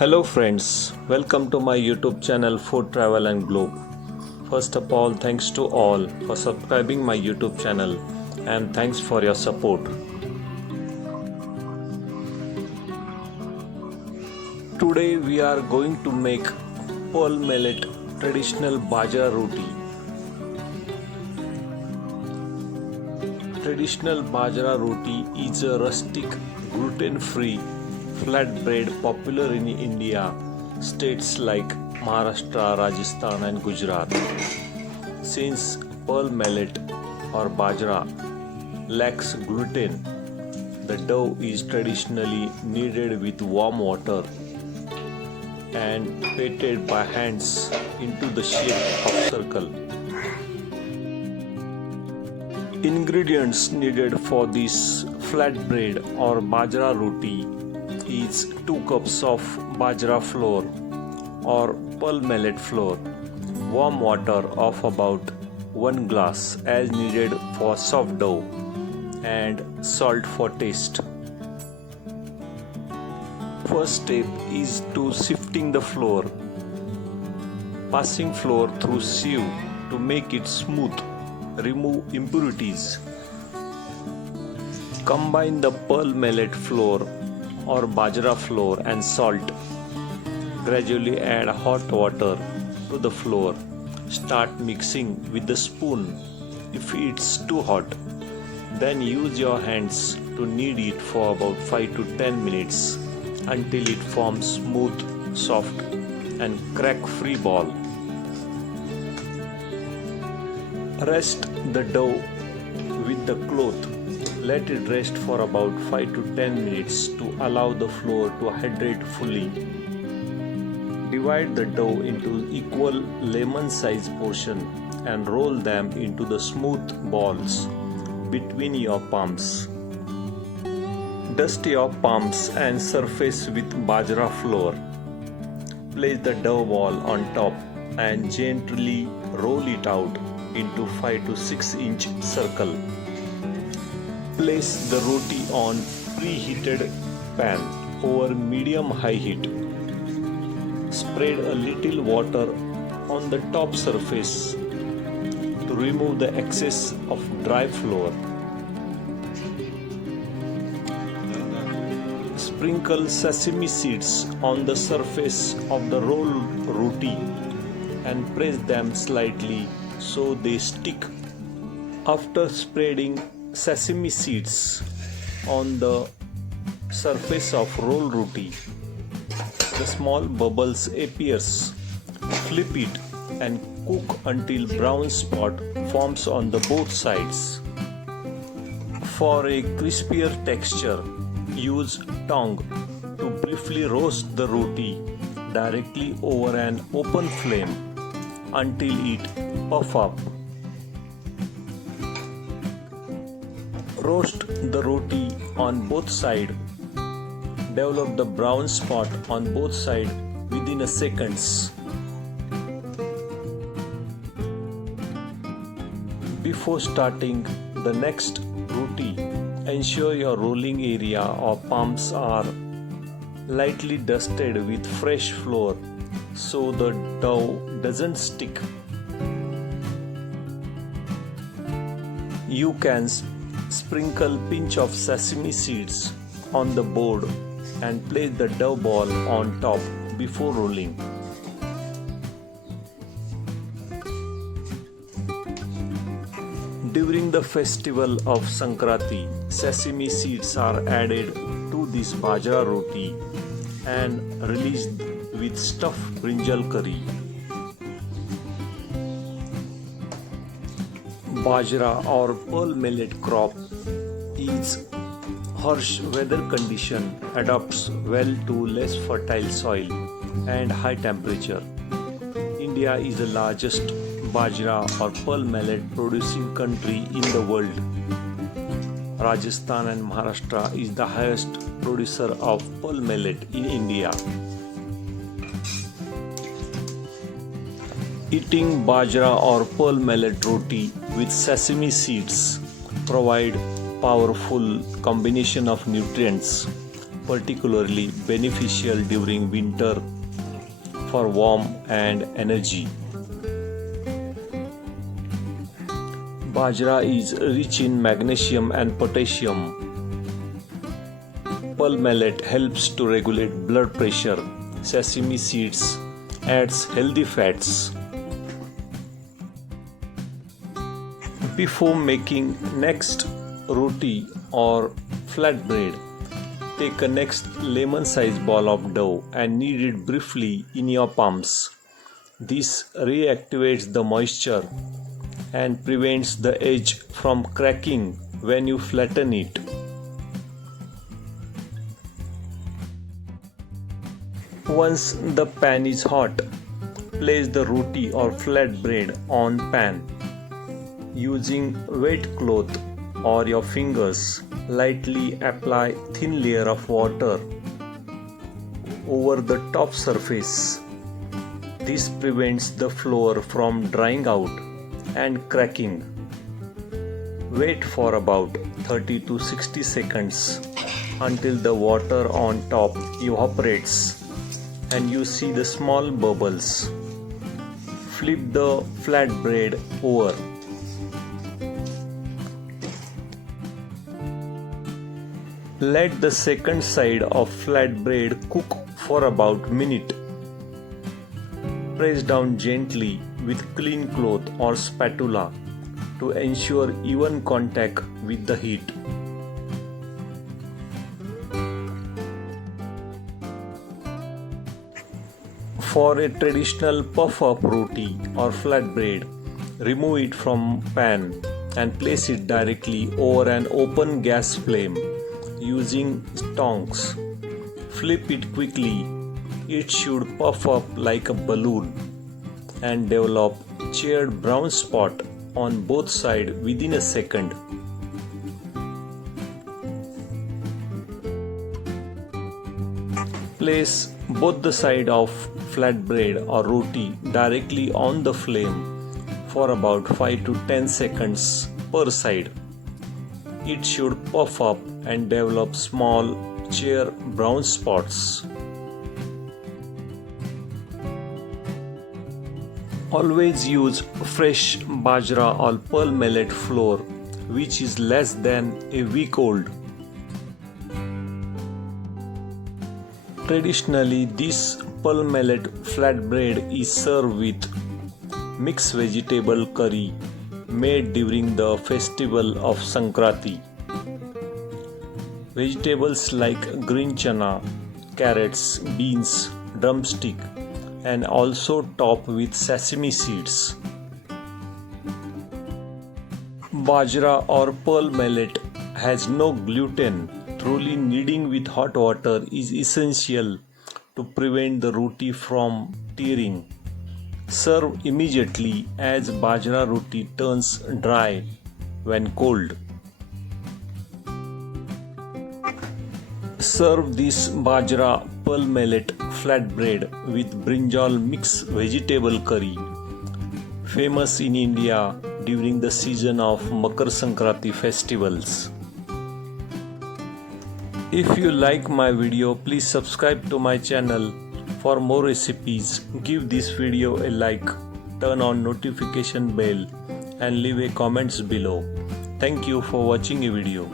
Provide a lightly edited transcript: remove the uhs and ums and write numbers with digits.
Hello friends, welcome to my YouTube channel Food Travel and Globe. First of all, thanks to all for subscribing my YouTube channel and thanks for your support. Today we are going to make Pearl Millet traditional Bajra Roti. Traditional Bajra Roti is a rustic, gluten-free flatbread popular in India, states like Maharashtra, Rajasthan and Gujarat. Since pearl millet or bajra lacks gluten, the dough is traditionally kneaded with warm water and patted by hands into the shape of circle. Ingredients needed for this flatbread or bajra roti is 2 cups of bajra flour or pearl millet flour, warm water of about 1 glass as needed for soft dough, and salt for taste. First step is to sifting the flour. Passing flour through sieve to make it smooth. Remove impurities. Combine the pearl millet flour or bajra flour and salt. Gradually add hot water to the flour. Start mixing with the spoon if it's too hot. Then use your hands to knead it for about 5 to 10 minutes until it forms smooth, soft and crack-free ball. Rest the dough with the cloth. Let it rest for about 5 to 10 minutes to allow the flour to hydrate fully. Divide the dough into equal lemon-sized portions and roll them into the smooth balls between your palms. Dust your palms and surface with bajra flour. Place the dough ball on top and gently roll it out into 5 to 6 inch circle. Place the roti on preheated pan over medium-high heat. Spread a little water on the top surface to remove the excess of dry flour. Sprinkle sesame seeds on the surface of the rolled roti and press them slightly so they stick. After spreading sesame seeds on the surface of rolled roti, the small bubbles appears. Flip it and cook until brown spot forms on the both sides. For a crispier texture, use tongue to briefly roast the roti directly over an open flame until it puff up. Roast the roti on both sides. Develop the brown spot on both sides within a seconds. Before starting the next roti, ensure your rolling area or palms are lightly dusted with fresh flour so the dough doesn't stick. You can sprinkle pinch of sesame seeds on the board and place the dough ball on top before rolling. During the festival of Sankranti, sesame seeds are added to this bajra roti and released with stuffed brinjal curry. Bajra or pearl millet crop is harsh weather condition, adapts well to less fertile soil and high temperature. India is the largest bajra or pearl millet producing country in the world. Rajasthan and Maharashtra is the highest producer of pearl millet in India. Eating bajra or pearl millet roti with sesame seeds provide powerful combination of nutrients particularly beneficial during winter for warmth and energy. Bajra is rich in magnesium and potassium. Pearl millet helps to regulate blood pressure. Sesame seeds adds healthy fats. Before making next roti or flatbread, take a next lemon-sized ball of dough and knead it briefly in your palms. This reactivates the moisture and prevents the edge from cracking when you flatten it. Once the pan is hot, place the roti or flatbread on pan. Using wet cloth or your fingers, lightly apply thin layer of water over the top surface. This prevents the flour from drying out and cracking. Wait for about 30 to 60 seconds until the water on top evaporates and you see the small bubbles. Flip the flatbread over. Let the second side of flatbread cook for about a minute. Press down gently with clean cloth or spatula to ensure even contact with the heat. For a traditional puff-up roti or flatbread, remove it from pan and place it directly over an open gas flame using tongs. Flip it quickly. It should puff up like a balloon and develop charred brown spot on both sides within a second. Place both the side of flatbread or roti directly on the flame for about 5 to 10 seconds per side. It should puff up and develop small charred brown spots. Always use fresh bajra or pearl millet flour which is less than a week old. Traditionally, this pearl millet flatbread is served with mixed vegetable curry made during the festival of Sankranti. Vegetables like green chana, carrots, beans, drumstick, and also topped with sesame seeds. Bajra or pearl millet has no gluten. Truly kneading with hot water is essential to prevent the roti from tearing. Serve immediately as bajra roti turns dry when cold. Serve this bajra pearl millet flatbread with brinjal mixed vegetable curry, famous in India during the season of Makar Sankranti festivals. If you like my video, please subscribe to my channel for more recipes. Give this video a like, turn on notification bell and leave a comments below. Thank you for watching a video.